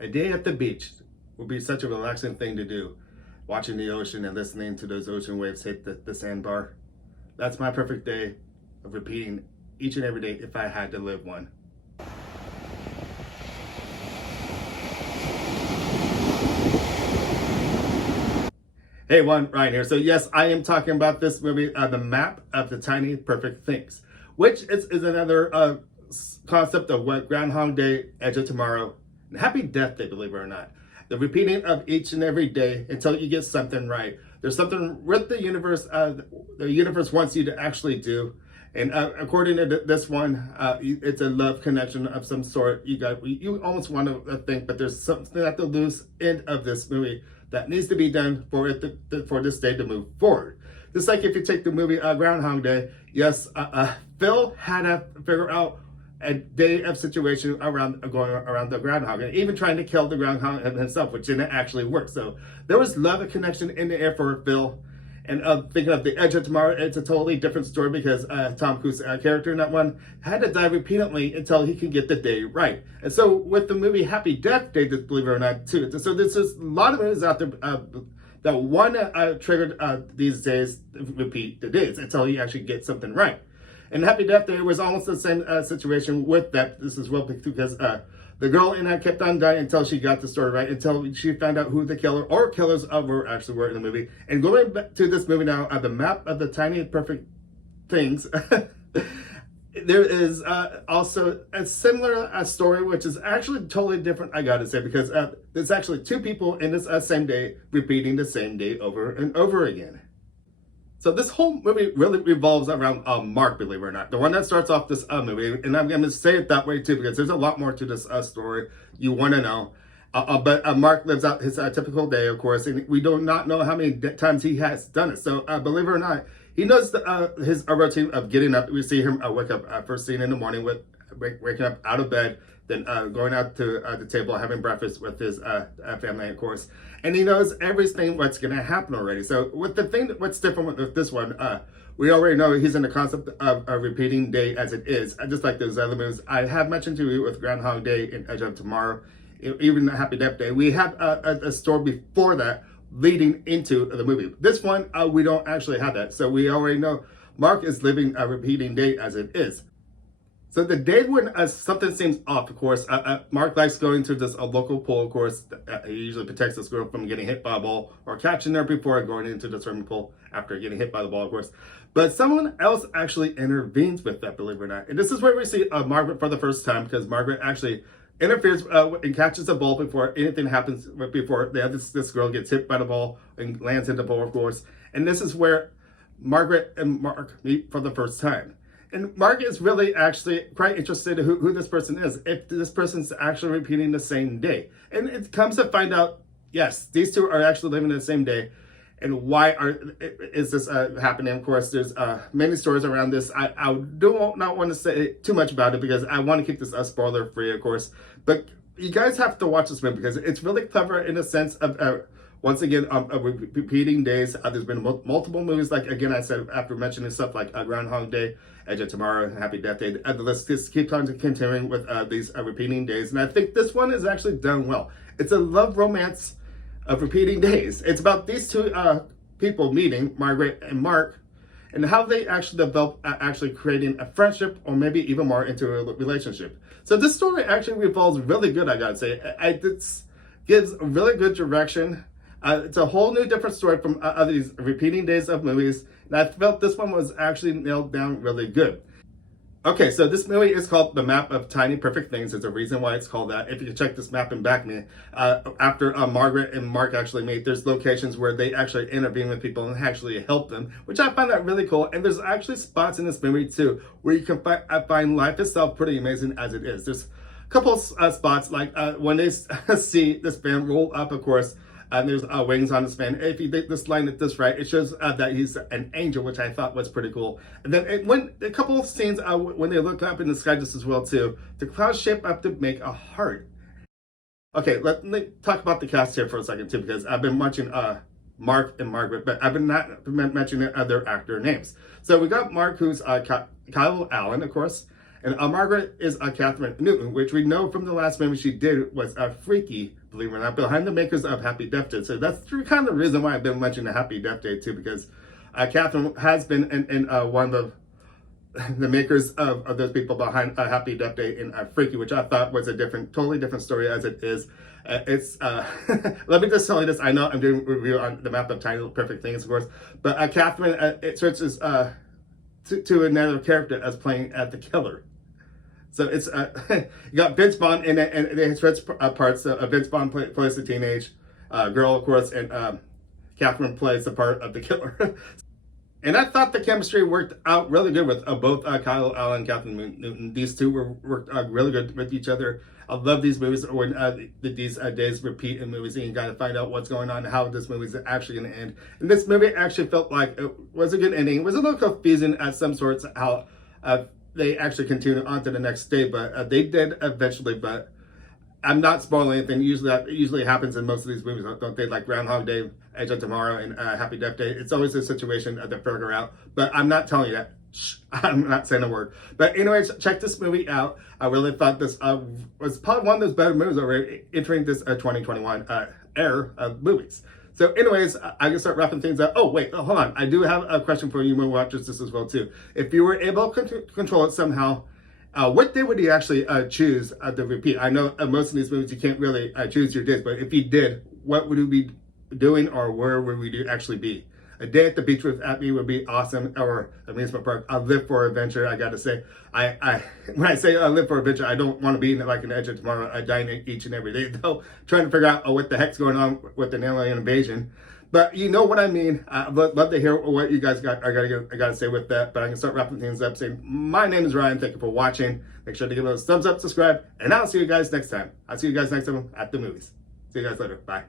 A day at the beach would be such a relaxing thing to do, watching the ocean and listening to those ocean waves hit the sandbar. That's my perfect day of repeating each and every day if I had to live one. Hey, Ryan here. So yes, I am talking about this movie, The Map of the Tiny Perfect Things, which is another concept of what Groundhog Day, Edge of Tomorrow, and Happy Death Day, believe it or not. The repeating of each and every day until you get something right. There's something with the universe wants you to actually do. And according to this one, it's a love connection of some sort. You almost want to think, but there's something at the loose end of this movie that needs to be done for for this day to move forward. Just like if you take the movie Groundhog Day, yes, Phil had to figure out a day of situation going around the groundhog, and even trying to kill the groundhog himself, which didn't actually work. So there was love and connection in the air for Phil. And thinking of The Edge of Tomorrow, it's a totally different story because Tom Cruise's character in that one had to die repeatedly until he could get the day right. And so with the movie Happy Death Day, believe it or not, too. So there's just a lot of movies out there that one triggered these days repeat the days until you actually get something right. And Happy Death Day was almost the same situation with that. This is well because the girl in that kept on dying until she got the story right, until she found out who the killer or killers were in the movie. And going back to this movie now, The Map of the Tiny Perfect Things, there is also a similar story, which is actually totally different, I gotta say, because there's actually two people in this same day repeating the same day over and over again. So this whole movie really revolves around Mark, believe it or not. The one that starts off this movie, and I'm going to say it that way too, because there's a lot more to this story you want to know. But Mark lives out his typical day, of course, and we do not know how many times he has done it. So believe it or not, he knows his routine of getting up. We see him wake up first thing in the morning with waking up out of bed, then going out to the table, having breakfast with his family, of course. And he knows everything what's going to happen already. So with the thing, what's different with this one, we already know he's in the concept of a repeating day as it is. Just like those other movies I have mentioned to you with Groundhog Day and Edge of Tomorrow, even Happy Death Day, we have a story before that leading into the movie. This one, we don't actually have that. So we already know Mark is living a repeating day as it is. So the day when something seems off, of course, Mark likes going to this local pool, of course. He usually protects this girl from getting hit by a ball or catching her before going into the swimming pool after getting hit by the ball, of course. But someone else actually intervenes with that, believe it or not. And this is where we see Margaret for the first time, because Margaret actually interferes and catches the ball before anything happens, before this girl gets hit by the ball and lands in the pool, of course. And this is where Margaret and Mark meet for the first time. And Mark is really actually quite interested in who this person is, if this person's actually repeating the same day. And it comes to find out, yes, these two are actually living the same day. And why is this happening? Of course, there's many stories around this. I do not want to say too much about it because I want to keep this spoiler free, of course. But you guys have to watch this movie because it's really clever in the sense of once again, repeating days. There's been multiple movies, like, again, I said, after mentioning stuff like Groundhog Day, Edge of Tomorrow, Happy Death Day, the list just keeps on continuing with these repeating days. And I think this one is actually done well. It's a love romance of repeating days. It's about these two people meeting, Margaret and Mark, and how they actually develop actually creating a friendship or maybe even more into a relationship. So this story actually revolves really good, I gotta say. It gives a really good direction. It's a whole new different story from these repeating days of movies. And I felt this one was actually nailed down really good. Okay, so this movie is called The Map of Tiny Perfect Things. There's a reason why it's called that. If you check this map and back me, after Margaret and Mark actually meet, there's locations where they actually intervene with people and actually help them, which I find that really cool. And there's actually spots in this movie too where you can find life itself pretty amazing as it is. There's a couple of spots like when they see this van roll up, of course, and there's wings on his fan. If you think this line at this right, it shows that he's an angel, which I thought was pretty cool. And then when a couple of scenes when they look up in the sky just as well too, the clouds shape up to make a heart. Okay, let me talk about the cast here for a second too, because I've been watching Mark and Margaret, but I've been not mentioning other actor names. So we got Mark, who's Kyle Allen, of course. And Margaret is Catherine Newton, which we know from the last movie she did was Freaky, believe it or not, behind the makers of Happy Death Day. So that's kind of the reason why I've been mentioning Happy Death Day too, because Catherine has been in one of the makers of those people behind Happy Death Day in Freaky, which I thought was a totally different story as it is. Let me just tell you this. I know I'm doing a review on the map of Tiny Perfect Things, of course, but Catherine, it switches to another character as playing the killer. So it's you got Vince Vaughn in it, and they switch parts. Vince Vaughn plays the teenage girl, of course, and Catherine plays the part of the killer. And I thought the chemistry worked out really good with both Kyle Allen and Catherine Newton. These two worked really good with each other. I love these movies when these days repeat in movies and you got to find out what's going on, how this movie is actually going to end. And this movie actually felt like it was a good ending. It was a little confusing at some sorts how they actually continue on to the next day, but they did eventually. But I'm not spoiling anything. That usually happens in most of these movies, don't they? Like Groundhog Day, Edge of Tomorrow, and Happy Death Day. It's always a situation to figure out. But I'm not telling you that. Shh, I'm not saying a word. But anyways, check this movie out. I really thought this was probably one of those better movies already entering this 2021 era of movies. So anyways, I can start wrapping things up. Oh, wait, hold on. I do have a question for you movie watchers this as well, too. If you were able to control it somehow, what day would you actually choose to repeat? I know most of these movies you can't really choose your days, but if you did, what would you be doing, or where would we actually be? A day at the beach with me would be awesome, or amusement park. I live for adventure. I got to say, when I say I live for adventure, I don't want to be in like an Edge of Tomorrow. I dine each and every day, though, trying to figure out what the heck's going on with an alien invasion. But you know what I mean. I'd love to hear what you guys got. I gotta say with that. But I can start wrapping things up. Saying my name is Ryan. Thank you for watching. Make sure to give us a thumbs up, subscribe, and I'll see you guys next time. I'll see you guys next time at the movies. See you guys later. Bye.